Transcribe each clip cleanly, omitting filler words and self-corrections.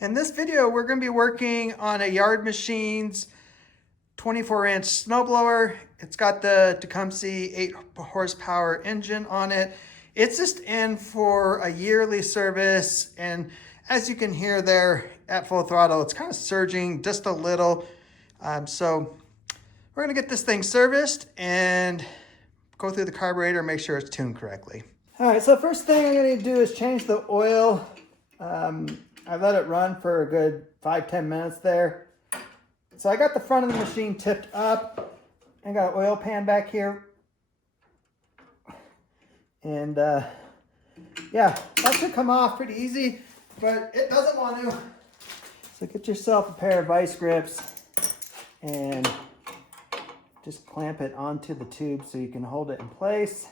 In this video, we're going to be working on a Yard Machines 24-inch snowblower. It's got the Tecumseh 8 horsepower engine on it. It's just in for a yearly service, and as you can hear there at full throttle, it's kind of surging just a little. So we're going to get this thing serviced and go through the carburetor and make sure it's tuned correctly. All right, so first thing I'm going to do is change the oil. I let it run for a good 5-10 minutes there. So I got the front of the machine tipped up. I got an oil pan back here. And yeah, that should come off pretty easy, but it doesn't want to. So get yourself a pair of vice grips and just clamp it onto the tube so you can hold it in place.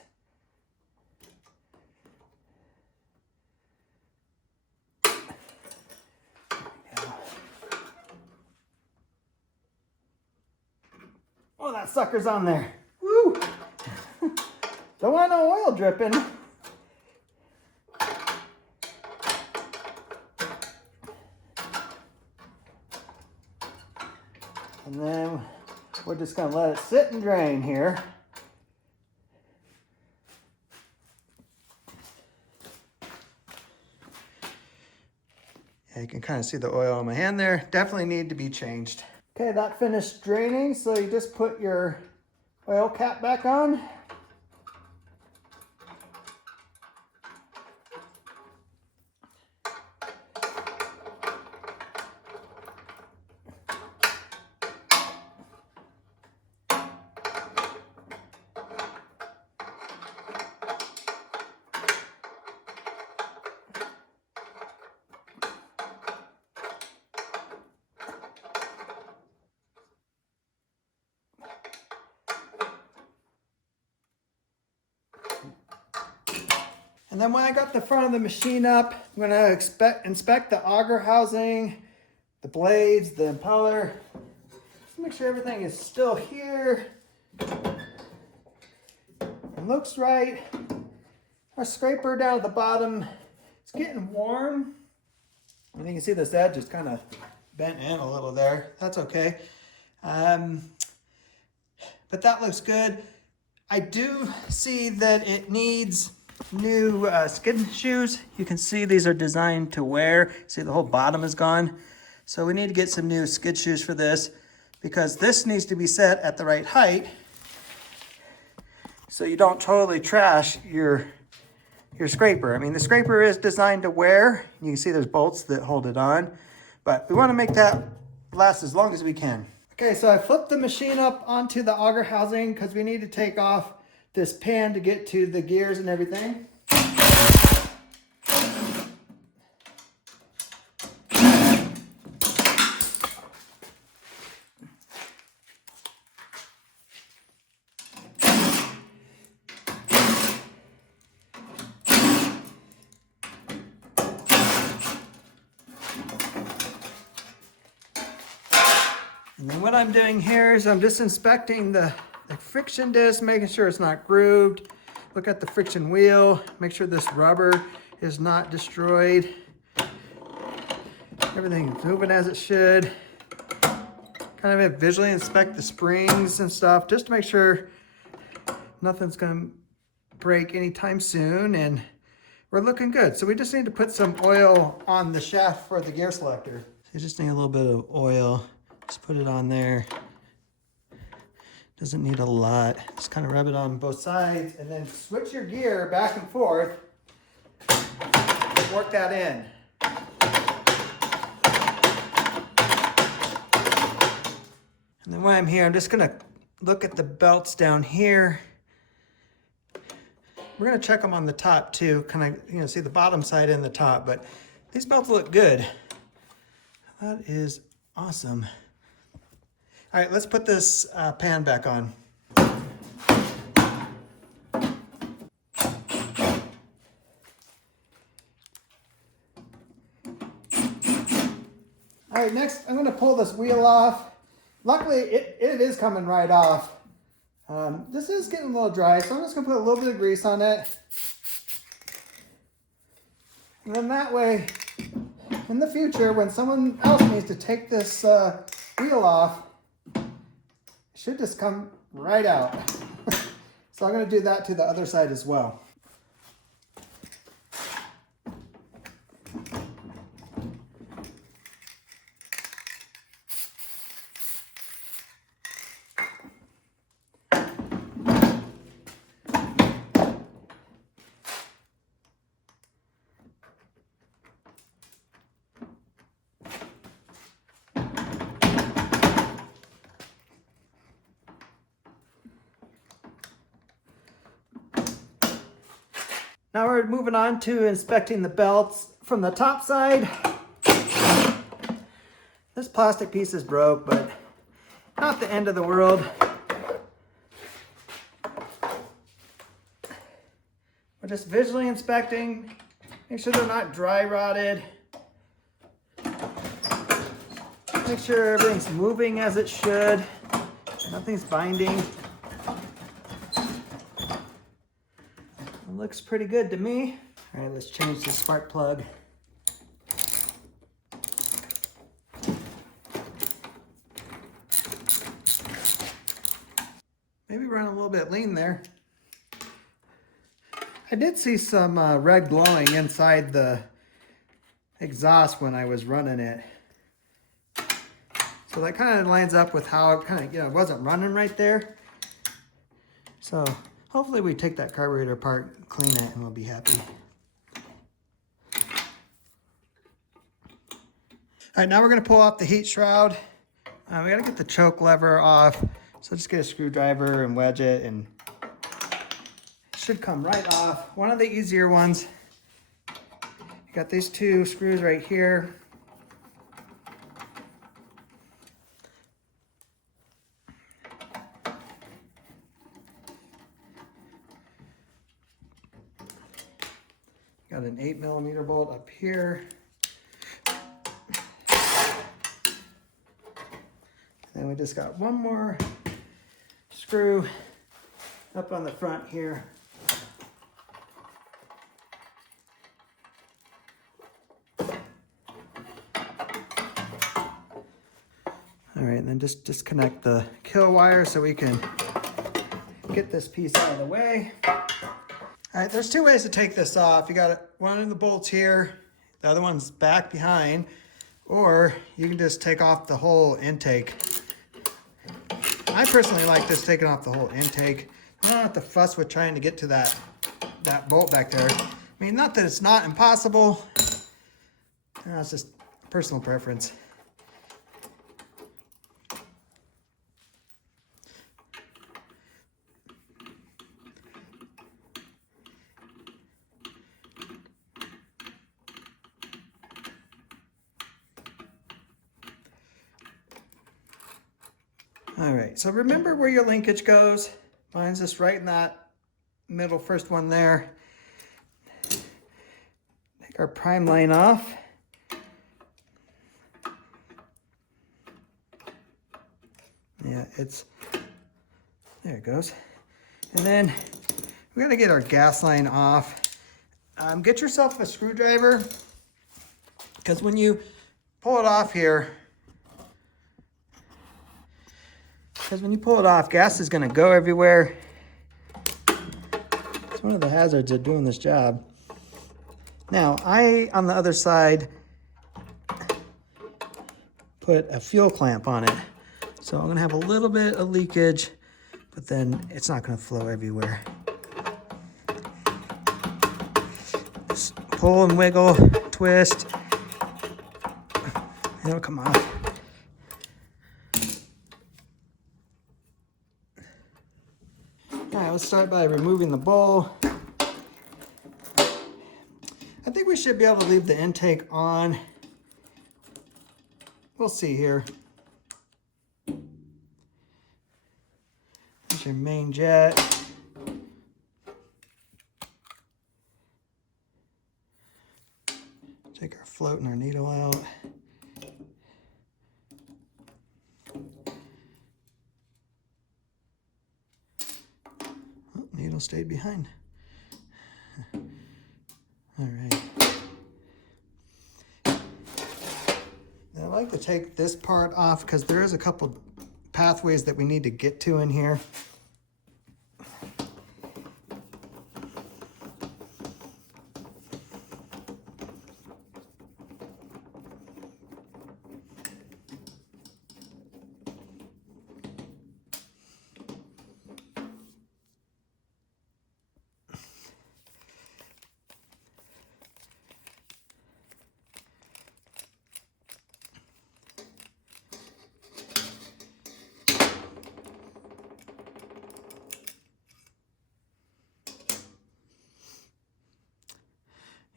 Oh, that sucker's on there. Woo! Don't want no oil dripping. And then we're just going to let it sit and drain here. Yeah, you can kind of see the oil on my hand there. Definitely need to be changed. Okay, that finished draining, so you just put your oil cap back on. And then when I got the front of the machine up, I'm going to inspect the auger housing, the blades, the impeller. Just make sure everything is still here. It looks right. Our scraper down at the bottom, it's getting warm. And you can see this edge is kind of bent in a little there. That's okay. But that looks good. I do see that it needs new skid shoes. You can see these are designed to wear. See, the whole bottom is gone. So we need to get some new skid shoes for this, because this needs to be set at the right height so you don't totally trash your scraper. I mean, the scraper is designed to wear. You can see there's bolts that hold it on, but we want to make that last as long as we can. Okay, so I flipped the machine up onto the auger housing because we need to take off this pan to get to the gears and everything. And then what I'm doing here is I'm just inspecting the friction disc, making sure it's not grooved. Look at the friction wheel, make sure this rubber is not destroyed. Everything's moving as it should. Kind of visually inspect the springs and stuff just to make sure nothing's gonna break anytime soon, and we're looking good. So we just need to put some oil on the shaft for the gear selector. So you just need a little bit of oil. Just put it on there. Doesn't need a lot. Just kind of rub it on both sides and then switch your gear back and forth. Work that in. And then while I'm here, I'm just gonna look at the belts down here. We're gonna check them on the top too. Kind of, see the bottom side and the top, but these belts look good. That is awesome. All right, let's put this pan back on. All right, next I'm gonna pull this wheel off. Luckily, it is coming right off. This is getting a little dry, so I'm just gonna put a little bit of grease on it. And then that way, in the future, when someone else needs to take this wheel off, it should just come right out. So I'm going to do that to the other side as well. Now we're moving on to inspecting the belts from the top side. This plastic piece is broke, but not the end of the world. We're just visually inspecting, make sure they're not dry rotted. Make sure everything's moving as it should. Nothing's binding. Looks pretty good to me. All right, let's change the spark plug. Maybe run a little bit lean there. I did see some red glowing inside the exhaust when I was running it. So that kind of lines up with how it kind of, it wasn't running right there. So hopefully we take that carburetor apart, clean it, and we'll be happy. All right, now we're gonna pull off the heat shroud. We gotta get the choke lever off. So just get a screwdriver and wedge it, and it should come right off. One of the easier ones. You got these two screws right here. Got an 8mm bolt up here. And we just got one more screw up on the front here. All right, and then just disconnect the kill wire so we can get this piece out of the way. All right, there's two ways to take this off. You got one of the bolts here, the other one's back behind, or you can just take off the whole intake. I personally like this taking off the whole intake. I don't have to fuss with trying to get to that bolt back there. I mean, not that it's not impossible. It's just personal preference. All right, so remember where your linkage goes. Mine's just right in that middle first one there. Take our prime line off. Yeah, there it goes. And then we gotta get our gas line off. Get yourself a screwdriver, because when you pull it off here, gas is gonna go everywhere. It's one of the hazards of doing this job. Now, on the other side, put a fuel clamp on it. So I'm gonna have a little bit of leakage, but then it's not gonna flow everywhere. Just pull and wiggle, twist. It'll come off. All right, let's start by removing the bowl. I think we should be able to leave the intake on. We'll see here. There's your main jet. Take our float and our needle out. Oh, needle stayed behind. All right. like to take this part off because there is a couple pathways that we need to get to in here.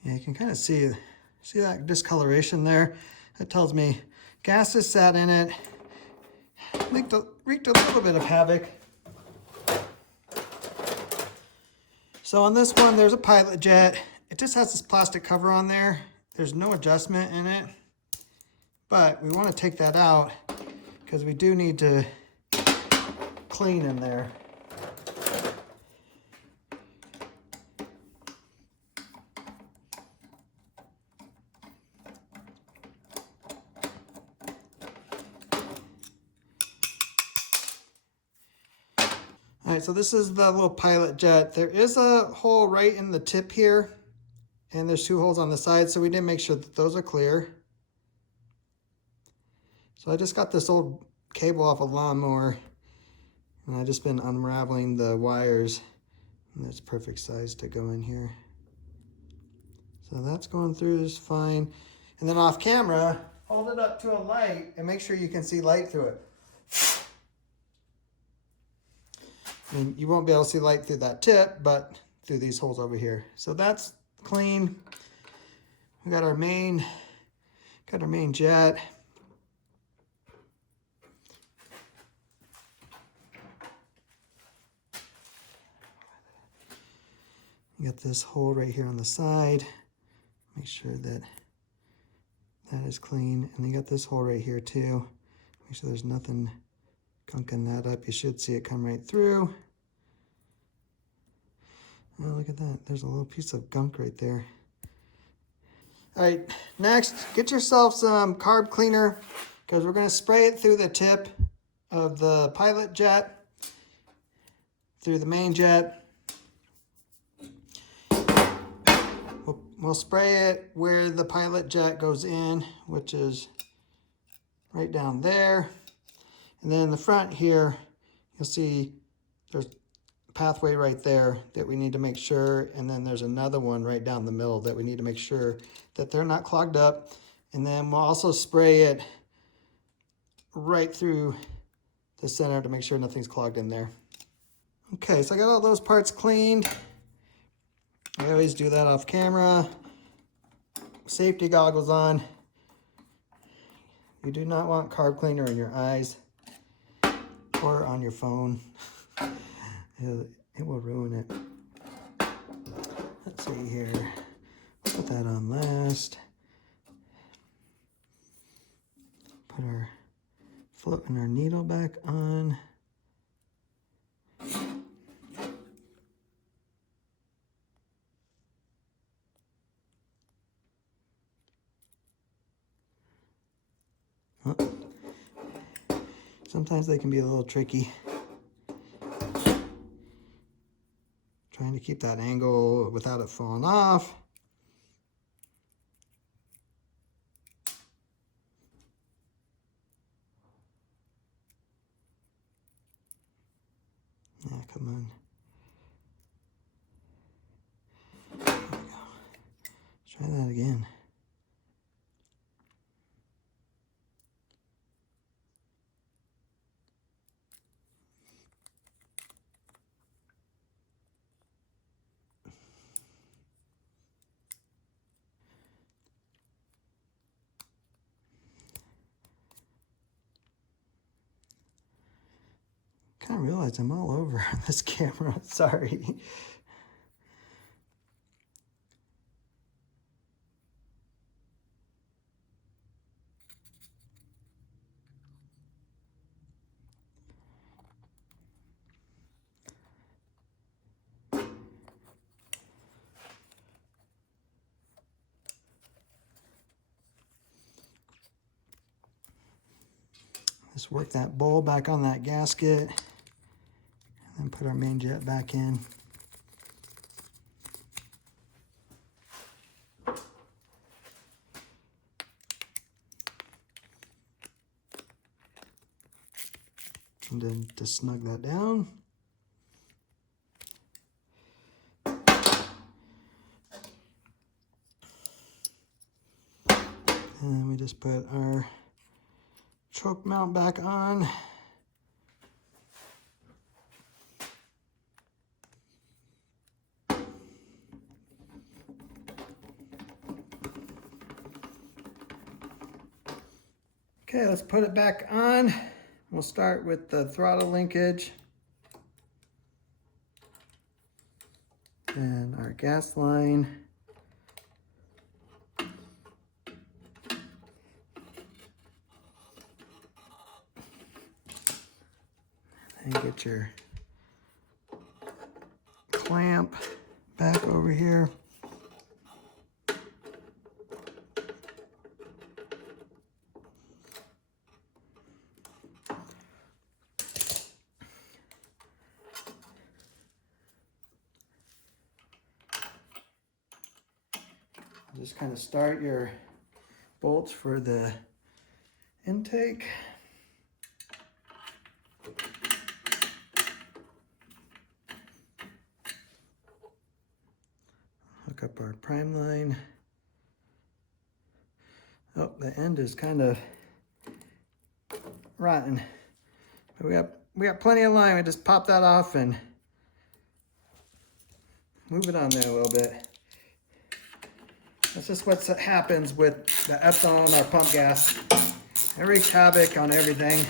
Yeah, you can kind of see that discoloration there. That tells me gases sat in it, wreaked a little bit of havoc. So on this one, there's a pilot jet. It just has this plastic cover on there. There's no adjustment in it, but we want to take that out because we do need to clean in there. All right, so this is the little pilot jet. There is a hole right in the tip here, and there's 2 holes on the side, so we did make sure that those are clear. So I just got this old cable off a lawnmower, and I've just been unraveling the wires, and it's perfect size to go in here. So that's going through just fine. And then off camera, hold it up to a light and make sure you can see light through it. And you won't be able to see light through that tip, but through these holes over here. So that's clean. We got our main jet. You got this hole right here on the side. Make sure that that is clean. And you got this hole right here too. Make sure there's nothing gunking that up. You should see it come right through. Oh, look at that. There's a little piece of gunk right there. All right, next, get yourself some carb cleaner because we're going to spray it through the tip of the pilot jet, through the main jet. We'll spray it where the pilot jet goes in, which is right down there. And then in the front here, you'll see there's a pathway right there that we need to make sure. And then there's another one right down the middle that we need to make sure that they're not clogged up. And then we'll also spray it right through the center to make sure nothing's clogged in there. Okay, so I got all those parts cleaned. I always do that off camera. Safety goggles on. You do not want carb cleaner in your eyes or on your phone. It will ruin it. Let's see here. Put that on last. Put our float and our needle back on. Oh. Sometimes they can be a little tricky. Trying to keep that angle without it falling off. Yeah, come on. There we go. Let's try that again. I kind of realize I'm all over this camera. Sorry. Just work that bowl back on that gasket, and then put our main jet back in. And then to snug that down. And then we just put our choke mount back on. Okay, let's put it back on. We'll start with the throttle linkage and our gas line. And get your clamp back over here. Just kind of start your bolts for the intake. Hook up our prime line. Oh, the end is kind of rotten. But we got plenty of line. We just pop that off and move it on there a little bit. That's just what happens with the ethylene or pump gas. It wreaks havoc on everything.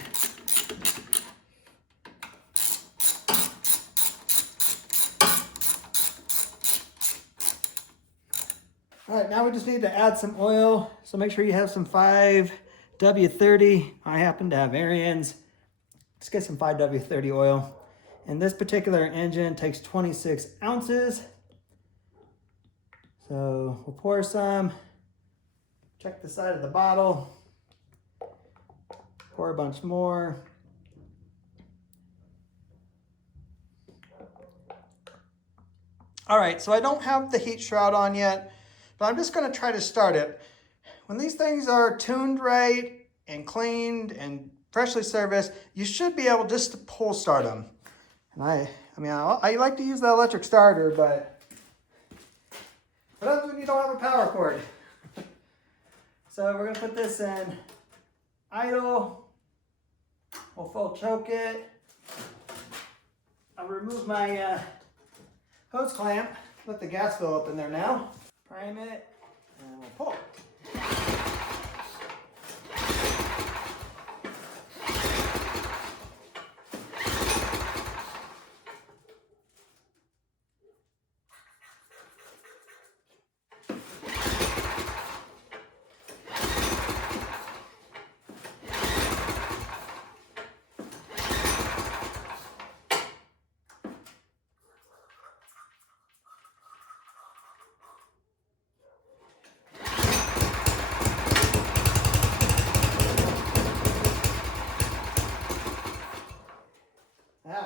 All right, now we just need to add some oil. So make sure you have some 5W30. I happen to have Arians. Let's get some 5W30 oil. And this particular engine takes 26 ounces. So we'll pour some, check the side of the bottle, pour a bunch more. All right, so I don't have the heat shroud on yet, but I'm just gonna try to start it. When these things are tuned right and cleaned and freshly serviced, you should be able just to pull start them. And I like to use the electric starter, but what happens when you don't have a power cord? So we're gonna put this in idle. We'll full choke it. I'll remove my hose clamp. Let the gas fill up in there now. Prime it, and we'll pull.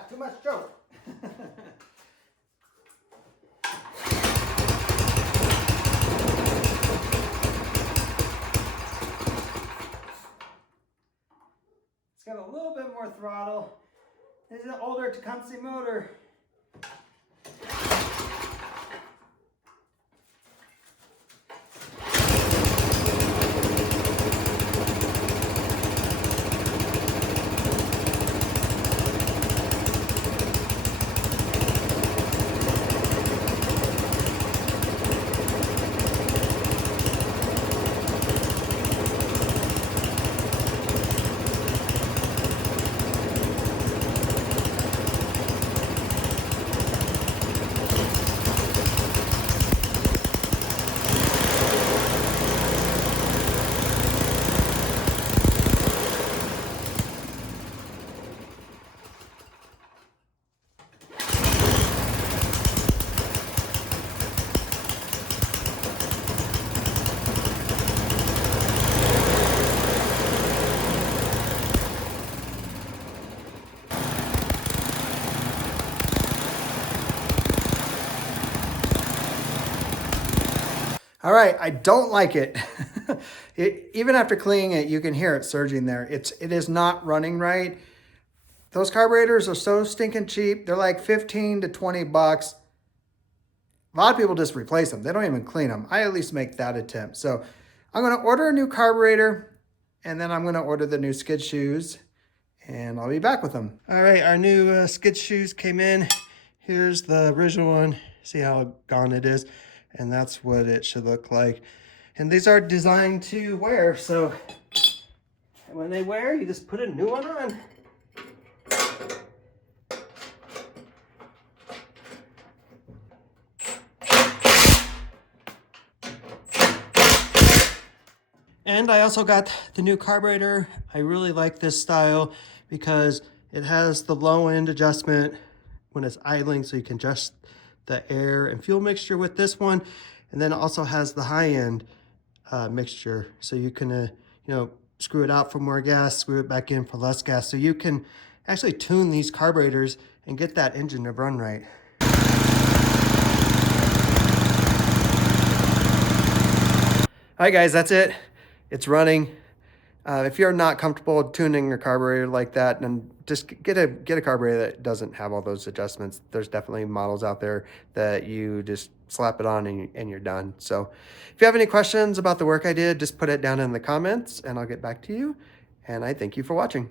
Too much choke. It's got a little bit more throttle. This is an older Tecumseh motor. All right, I don't like it. Even after cleaning it, you can hear it surging there. It is not running right. Those carburetors are so stinking cheap. They're like 15 to 20 bucks. A lot of people just replace them. They don't even clean them. I at least make that attempt. So I'm gonna order a new carburetor, and then I'm gonna order the new skid shoes, and I'll be back with them. All right, our new skid shoes came in. Here's the original one. See how gone it is? And that's what it should look like. And these are designed to wear, so when they wear, you just put a new one on. And I also got the new carburetor. I really like this style because it has the low end adjustment when it's idling, so you can adjust the air and fuel mixture with this one. And then it also has the high end mixture, so you can screw it out for more gas, screw it back in for less gas. So you can actually tune these carburetors and get that engine to run right. All right, guys, that's it. It's running. If you're not comfortable tuning a carburetor like that, then just get a carburetor that doesn't have all those adjustments. There's definitely models out there that you just slap it on and you're done. So if you have any questions about the work I did, just put it down in the comments and I'll get back to you. And I thank you for watching.